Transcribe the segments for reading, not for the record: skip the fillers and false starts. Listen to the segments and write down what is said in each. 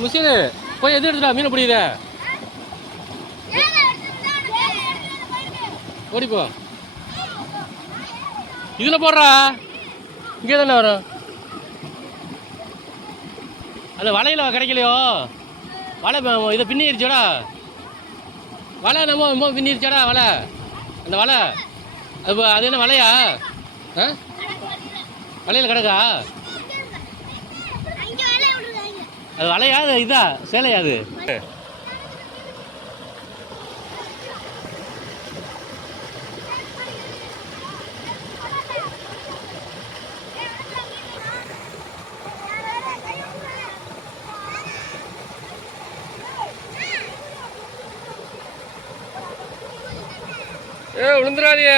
முஸ்லீம் போய் எது எடுத்துடா மீன் பிடிக்குத ஓடிப்போ இதில் போடுறா இங்கே தானே வரும் அந்த வலையில் கிடைக்கலையோ வலை இதை பின்னிருச்சாடா வலை நம்ம பின்னிருச்சாடா வலை அந்த வலை அது என்ன வலையா வலையில் கிடக்கா அது வலையா இதா சேலையா அது விழுந்துடாதிய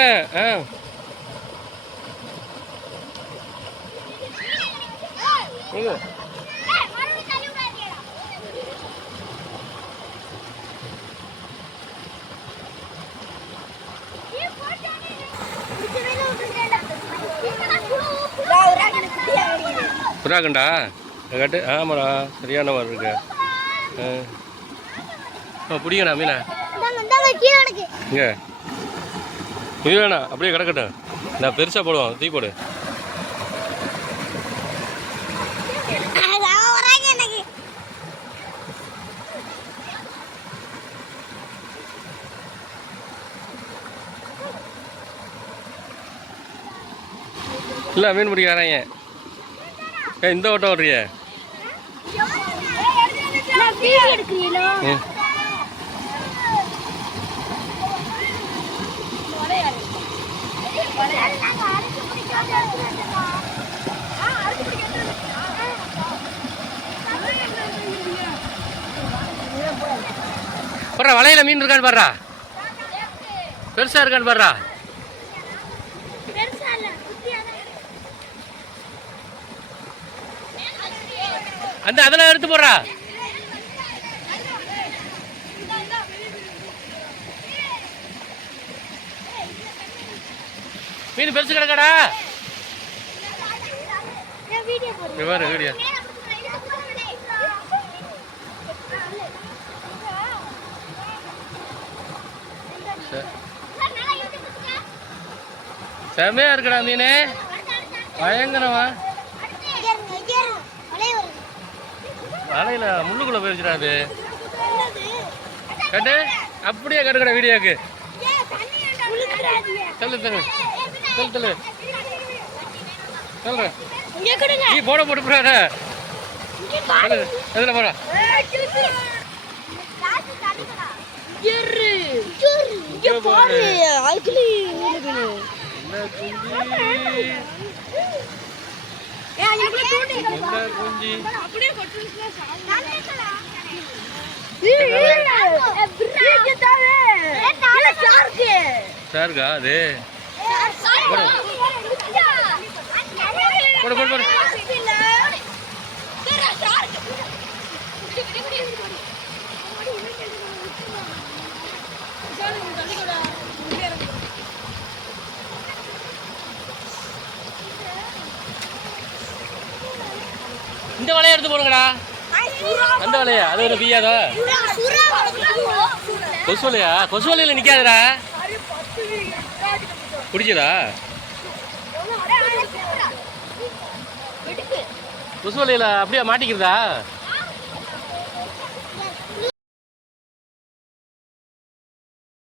புறாக்கண்டா கட்டு ஆமாடா சரியான மாதிரி இருக்கு பிடிக்கண்ணா மீனா இங்கே இது வேணா அப்படியே கிடக்கட்டும் நான் பெருசாக போடுவோம் தீ போடு இல்லை மீன் பிடிக்க வராங்க இந்த ஓட்டம் ஓடுறிய போடுறா வலையில மீன் இருக்கான்னு பாடுறா பெருசா இருக்கான்னு பாடுறா அதெல்லாம் எடுத்து போடுறா மீன் பெருசு கிடக்காடா வீடியோ செமையா இருக்குடா மீன் பயங்கரமா வலையில முள்ளுக்குள்ள போயிருச்சுடா அது கட்டு அப்படியே கட்டுக்கடா வீடியோக்கு சொல்லு சொல்லு சொல்லு சொல்லு சொல்றேன் நீ போட போட்டு போற எதுல போற சாருக்கா அது போடு போடு போடு இந்த வலையை எடுத்து போடுங்கடா அந்த வலையா அது ஒரு பியாதா கொசு வலையா கொசு வலையில நிக்காதடா பிடிச்சதா கொசு வலையில அப்படியே மாட்டிக்கிறதா